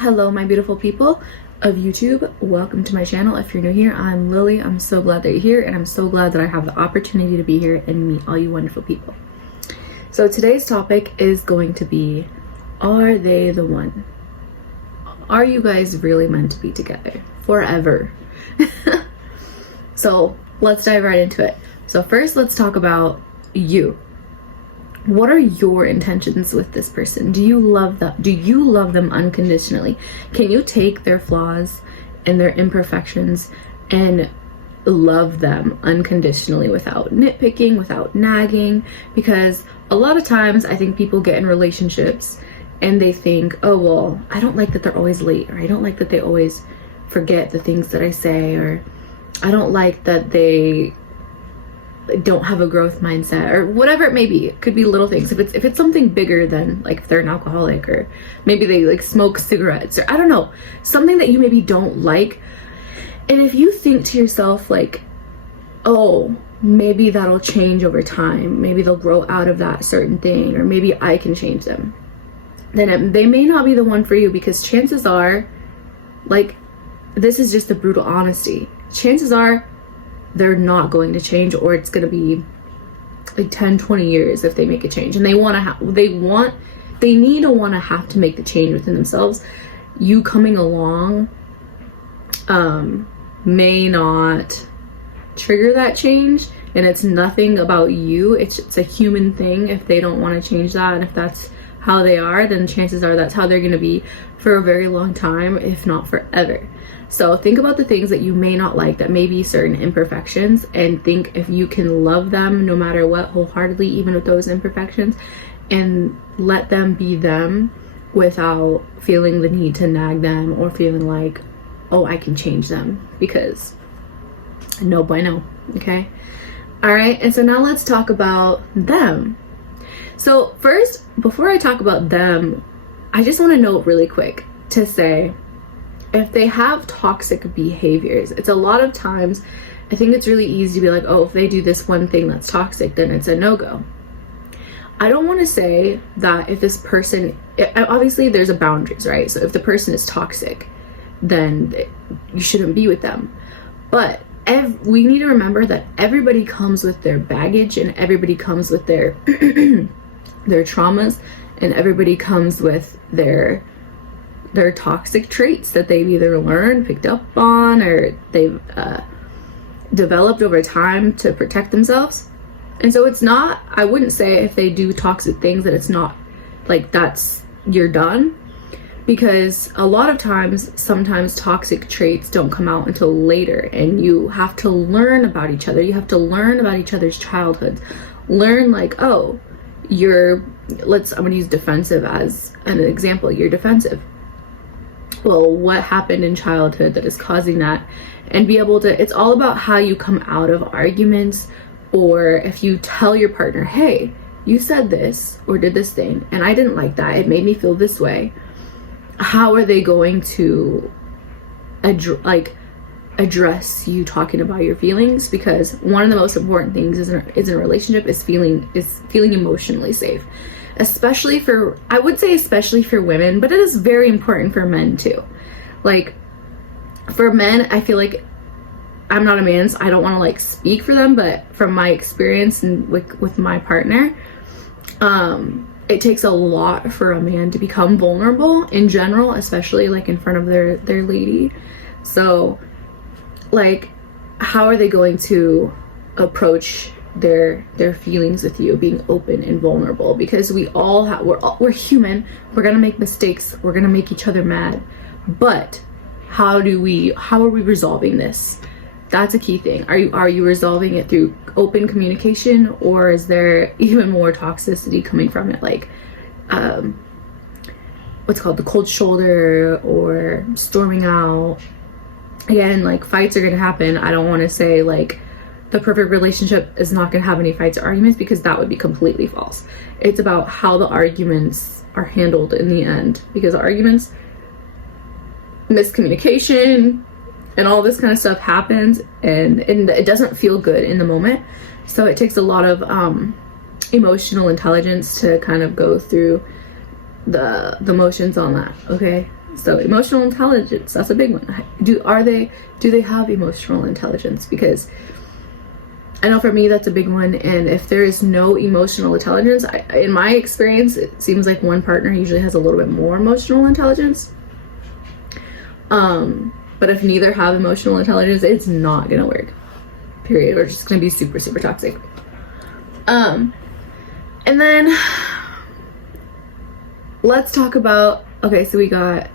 Hello, my beautiful people of YouTube. Welcome to my channel. If you're new here, I'm Lily. I'm so glad that you're here, and I'm so glad that I have the opportunity to be here and meet all you wonderful people. So today's topic is going to be, are they the one? Are you guys really meant to be together forever? So let's dive right into it. So first, let's talk about you. What are your intentions with this person? Do you love them? Do you love them unconditionally? Can you take their flaws and their imperfections and love them unconditionally without nitpicking, without nagging? Because a lot of times I think people get in relationships and they think, oh, well, I don't like that they're always late, or I don't like that they always forget the things that I say, or I don't like that they don't have a growth mindset, or whatever it may be. It could be little things. If it's something bigger than, like, if they're an alcoholic, or maybe they like smoke cigarettes, or I don't know, something that you maybe don't like. And if you think to yourself like, oh, maybe that'll change over time, maybe they'll grow out of that certain thing, or maybe I can change them, then they may not be the one for you. Because chances are, like, this is just the brutal honesty, chances are they're not going to change, or it's going to be like 10-20 years if they make a change. And they need to want to have to make the change within themselves. You coming along may not trigger that change, and it's nothing about you. It's a human thing. If they don't want to change that, and if that's how they are, then chances are that's how they're going to be for a very long time, if not forever. So think about the things that you may not like, that may be certain imperfections, and think if you can love them no matter what, wholeheartedly, even with those imperfections, and let them be them without feeling the need to nag them, or feeling like, oh, I can change them, because no bueno. Okay. All right. And so now let's talk about them. So first, before I talk about them, I just want to note really quick to say, if they have toxic behaviors, it's a lot of times, I think it's really easy to be like, oh, if they do this one thing that's toxic, then it's a no-go. I don't want to say that if this person, obviously there's a boundaries, right? So if the person is toxic, then you shouldn't be with them. But we need to remember that everybody comes with their baggage, and everybody comes with their their traumas, and everybody comes with their toxic traits that they've either learned, picked up on, or they've developed over time to protect themselves. And so it's not, I wouldn't say if they do toxic things that it's not like you're done. Because a lot of times, sometimes toxic traits don't come out until later, and you have to learn about each other. You have to learn about each other's childhoods. Learn like, oh, I'm gonna use defensive as an example. You're defensive. Well, what happened in childhood that is causing that? And be able to, it's all about how you come out of arguments, or if you tell your partner, hey, you said this or did this thing and I didn't like that, it made me feel this way. How are they going to address you talking about your feelings? Because one of the most important things is in a relationship is feeling emotionally safe. Especially for women, but it is very important for men too. Like, for men, I feel like, I'm not a man, so I don't want to like speak for them, but from my experience and with my partner, it takes a lot for a man to become vulnerable in general, especially like in front of their lady. So like, how are they going to approach their feelings with you, being open and vulnerable? Because we're human, we're gonna make mistakes, we're gonna make each other mad, but how are we resolving this? That's a key thing. Are you resolving it through open communication, or is there even more toxicity coming from it, like what's called the cold shoulder, or storming out? Again, like, fights are gonna happen. I don't want to say like the perfect relationship is not going to have any fights or arguments, because that would be completely false. It's about how the arguments are handled in the end, because arguments, miscommunication, and all this kind of stuff happens, and it doesn't feel good in the moment. So it takes a lot of emotional intelligence to kind of go through the motions on that, okay? So emotional intelligence, that's a big one. Do they have emotional intelligence? Because I know for me that's a big one, and if there is no emotional intelligence, in my experience, it seems like one partner usually has a little bit more emotional intelligence. But if neither have emotional intelligence, it's not gonna work. Period. We're just gonna be super, super toxic. And then let's talk about, okay, so we got,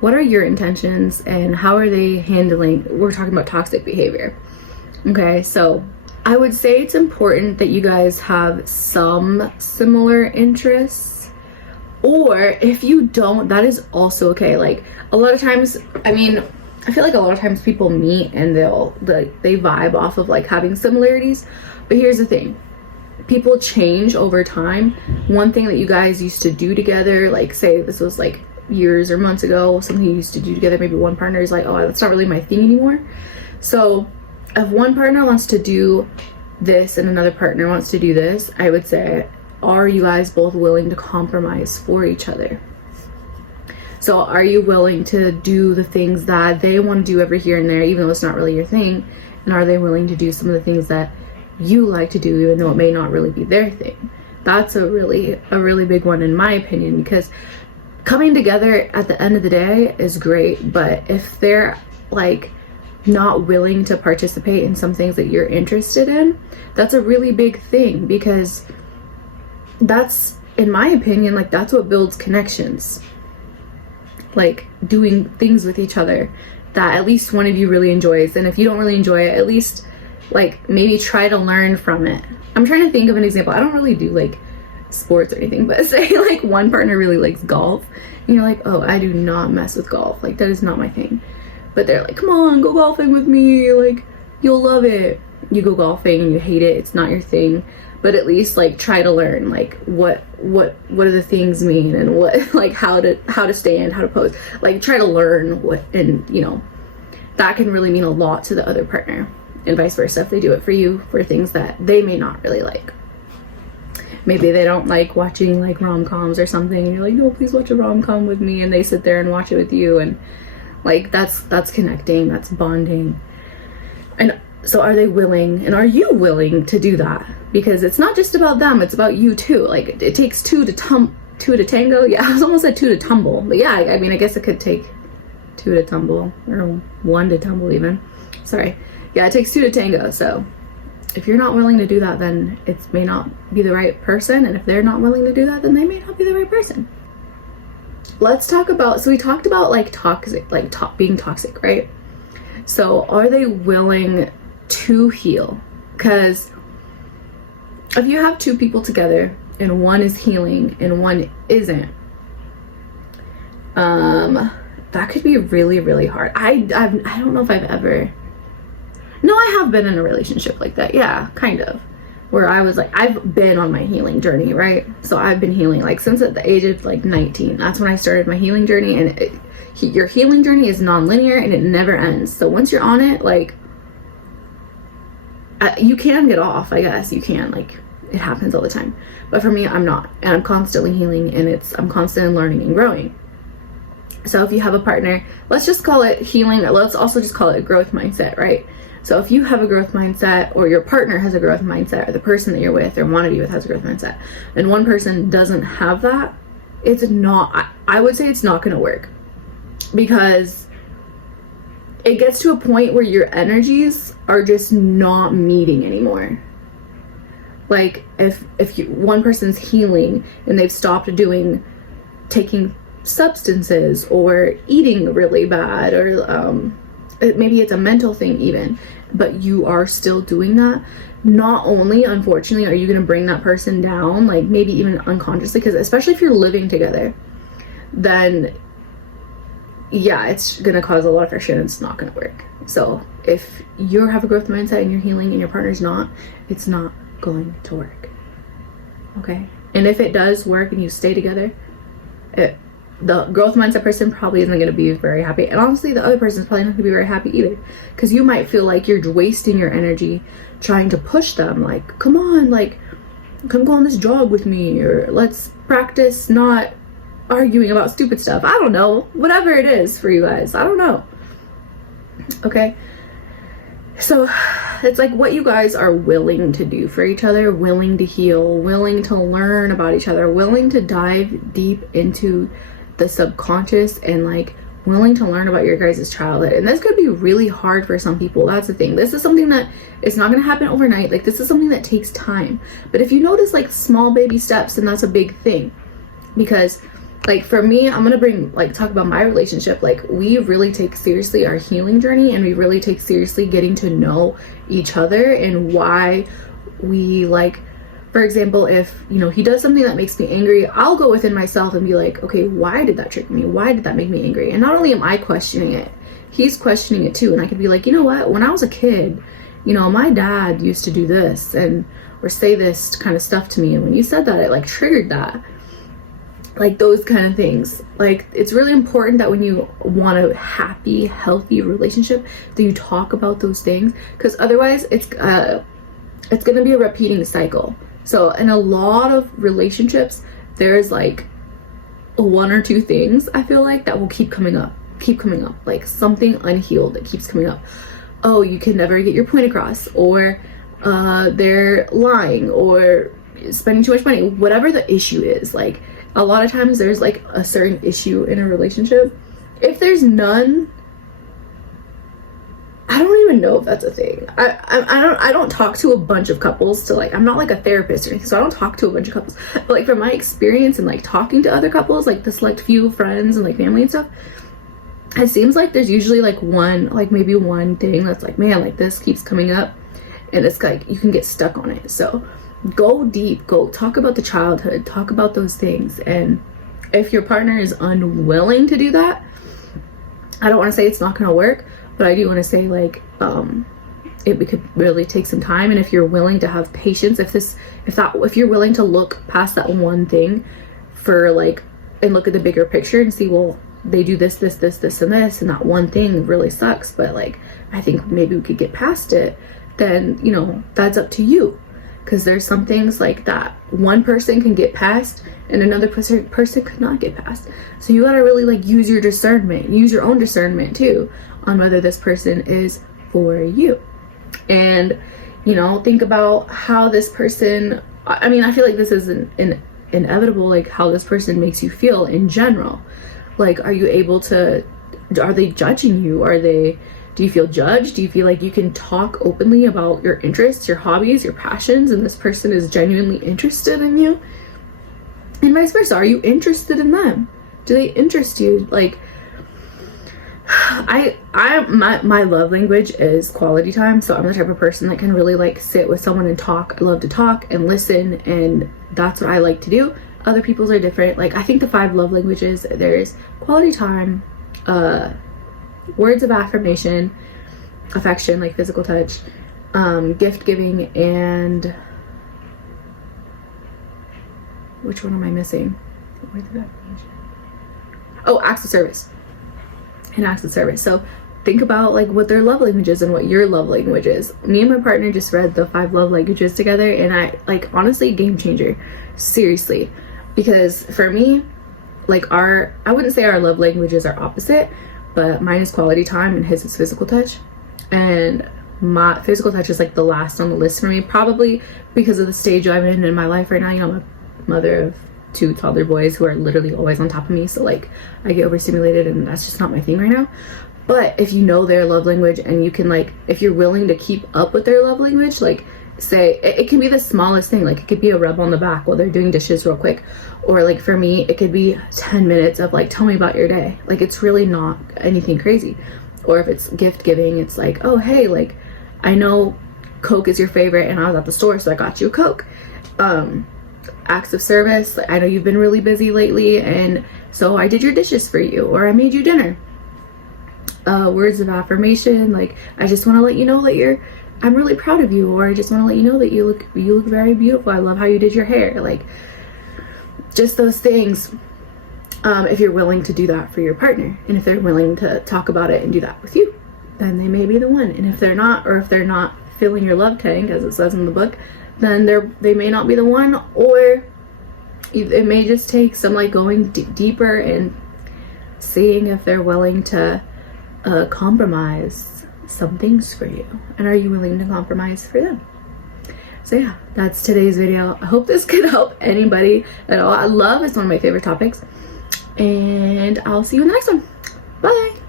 what are your intentions and how are they handling, we're talking about toxic behavior. Okay, so I would say it's important that you guys have some similar interests, or if you don't, that is also okay. Like a lot of times, I mean, I feel like a lot of times people meet and they vibe off of like having similarities, but here's the thing. People change over time. One thing that you guys used to do together, like say this was like years or months ago, something you used to do together, maybe one partner is like, oh, that's not really my thing anymore. So if one partner wants to do this and another partner wants to do this, I would say, are you guys both willing to compromise for each other? So are you willing to do the things that they want to do every here and there, even though it's not really your thing? And are they willing to do some of the things that you like to do, even though it may not really be their thing? That's a really big one in my opinion, because coming together at the end of the day is great, but if they're like not willing to participate in some things that you're interested in, that's a really big thing, because that's, in my opinion, like that's what builds connections. Like doing things with each other that at least one of you really enjoys, and if you don't really enjoy it, at least like maybe try to learn from it. I'm trying to think of an example. I don't really do like sports or anything, but say like one partner really likes golf and you're like, oh, I do not mess with golf, like that is not my thing, but they're like, come on, go golfing with me, like you'll love it. You go golfing and you hate it, it's not your thing, but at least like try to learn like what do the things mean, and what, like how to stand, how to pose, like try to learn what, and you know, that can really mean a lot to the other partner, and vice versa if they do it for you for things that they may not really like. Maybe they don't like watching like rom-coms or something, and you're like, no, please watch a rom-com with me, and they sit there and watch it with you, and like that's connecting, that's bonding. And so are they willing, and are you willing to do that? Because it's not just about them, it's about you too. Like it takes two to tango. Yeah, I was almost at two to tumble, but yeah, I mean, I guess it could take two to tumble, or one to tumble even. Sorry. Yeah, it takes two to tango. So if you're not willing to do that, then it may not be the right person, and if they're not willing to do that, then they may not be the right person. Let's talk about, so we talked about like toxic, like being toxic, right? So are they willing to heal? Because if you have two people together and one is healing and one isn't, that could be really, really hard. I don't know if I've ever, no, I have been in a relationship like that. Yeah, kind of. Where I was like, I've been on my healing journey, right? So I've been healing like since at the age of like 19. That's when I started my healing journey, and your healing journey is non-linear and it never ends. So once you're on it, like you can get off, I guess you can, like it happens all the time. But for me, I'm not, and I'm constantly healing, and I'm constantly learning and growing. So if you have a partner, let's just call it healing, or let's also just call it a growth mindset, right? So if you have a growth mindset, or your partner has a growth mindset, or the person that you're with or want to be with has a growth mindset, and one person doesn't have that, it's not, I would say it's not going to work, because it gets to a point where your energies are just not meeting anymore. Like if one person's healing and they've stopped taking substances or eating really bad, or maybe it's a mental thing even, but you are still doing that, not only unfortunately are you going to bring that person down, like maybe even unconsciously, because especially if you're living together, then yeah, it's going to cause a lot of friction and it's not going to work. So if you have a growth mindset and you're healing and your partner's not, it's not going to work. Okay? And if it does work and you stay together, the growth mindset person probably isn't going to be very happy, and honestly the other person's probably not going to be very happy either, because you might feel like you're wasting your energy trying to push them, like, come on, like come go on this jog with me, or let's practice not arguing about stupid stuff. I don't know, whatever it is for you guys, I don't know. Okay, so it's like what you guys are willing to do for each other, willing to heal, willing to learn about each other, willing to dive deep into the subconscious, and like willing to learn about your guys' childhood. And this could be really hard for some people. That's the thing. This is something that is not going to happen overnight. Like, this is something that takes time. But if you notice like small baby steps, then that's a big thing. Because like for me, I'm gonna talk about my relationship. Like, we really take seriously our healing journey, and we really take seriously getting to know each other and why we, like, for example, if, you know, he does something that makes me angry, I'll go within myself and be like, okay, why did that trigger me? Why did that make me angry? And not only am I questioning it, he's questioning it too. And I could be like, you know what, when I was a kid, you know, my dad used to do this or say this kind of stuff to me, and when you said that, it like triggered that. Like, those kind of things. Like, it's really important that when you want a happy, healthy relationship, that you talk about those things, because otherwise it's going to be a repeating cycle. So in a lot of relationships, there's like one or two things, I feel like, that will keep coming up, like something unhealed that keeps coming up. Oh, you can never get your point across, or they're lying, or spending too much money, whatever the issue is. Like, a lot of times there's like a certain issue in a relationship. If there's none, I don't even know if that's a thing. I don't talk to a bunch of couples to, like, I'm not like a therapist or anything, so I don't talk to a bunch of couples. But like, from my experience and like talking to other couples, like the select few friends and like family and stuff, it seems like there's usually like maybe one thing that's like, man, like this keeps coming up, and it's like you can get stuck on it. So go deep, go talk about the childhood, talk about those things. And if your partner is unwilling to do that, I don't want to say it's not going to work, but I do want to say, like, it could really take some time. And if you're willing to have patience, if you're willing to look past that one thing for like, and look at the bigger picture and see, well, they do this, and this, and that one thing really sucks, but like, I think maybe we could get past it, then, you know, that's up to you. Because there's some things like that one person can get past and another person could not get past. So you gotta really like use your discernment, use your own discernment too, on whether this person is for you. And, you know, think about how this person, I mean, I feel like this is inevitable, like how this person makes you feel in general. Like, are they judging you? Do you feel judged? Do you feel like you can talk openly about your interests, your hobbies, your passions, and this person is genuinely interested in you? And vice versa. Are you interested in them? Do they interest you? Like, my love language is quality time. So I'm the type of person that can really like sit with someone and talk. I love to talk and listen, and that's what I like to do. Other people's are different. Like, I think the 5 love languages, there's quality time, words of affirmation, affection, like physical touch, gift giving, and which one am I missing? Words of affirmation. Oh, acts of service. And acts of service. So think about like what their love language is and what your love language is. Me and my partner just read the 5 love languages together, and I like, honestly, game changer. Seriously. Because for me, like, I wouldn't say our love languages are opposite, but mine is quality time and his is physical touch. And my physical touch is like the last on the list for me, probably because of the stage I'm in my life right now. You know, I'm a mother of 2 toddler boys who are literally always on top of me, so like I get overstimulated, and that's just not my thing right now. But if you know their love language, and you can, like, if you're willing to keep up with their love language, like, say it can be the smallest thing. Like, it could be a rub on the back while they're doing dishes real quick, or like for me it could be 10 minutes of like, tell me about your day. Like, it's really not anything crazy. Or if it's gift giving, it's like, oh hey, like, I know Coke is your favorite and I was at the store, so I got you a Coke. Acts of service, I know you've been really busy lately, and so I did your dishes for you, or I made you dinner. Words of affirmation, like, I just want to let you know that I'm really proud of you, or I just want to let you know that you look very beautiful. I love how you did your hair. Like, just those things. If you're willing to do that for your partner, and if they're willing to talk about it and do that with you, then they may be the one. And if they're not, or if they're not filling your love tank, as it says in the book, then they may not be the one, or it may just take some like going deeper and seeing if they're willing to compromise some things for you, and are you willing to compromise for them? So yeah, that's today's video. I hope this could help anybody at all. I love, it's one of my favorite topics, and I'll see you in the next one. Bye.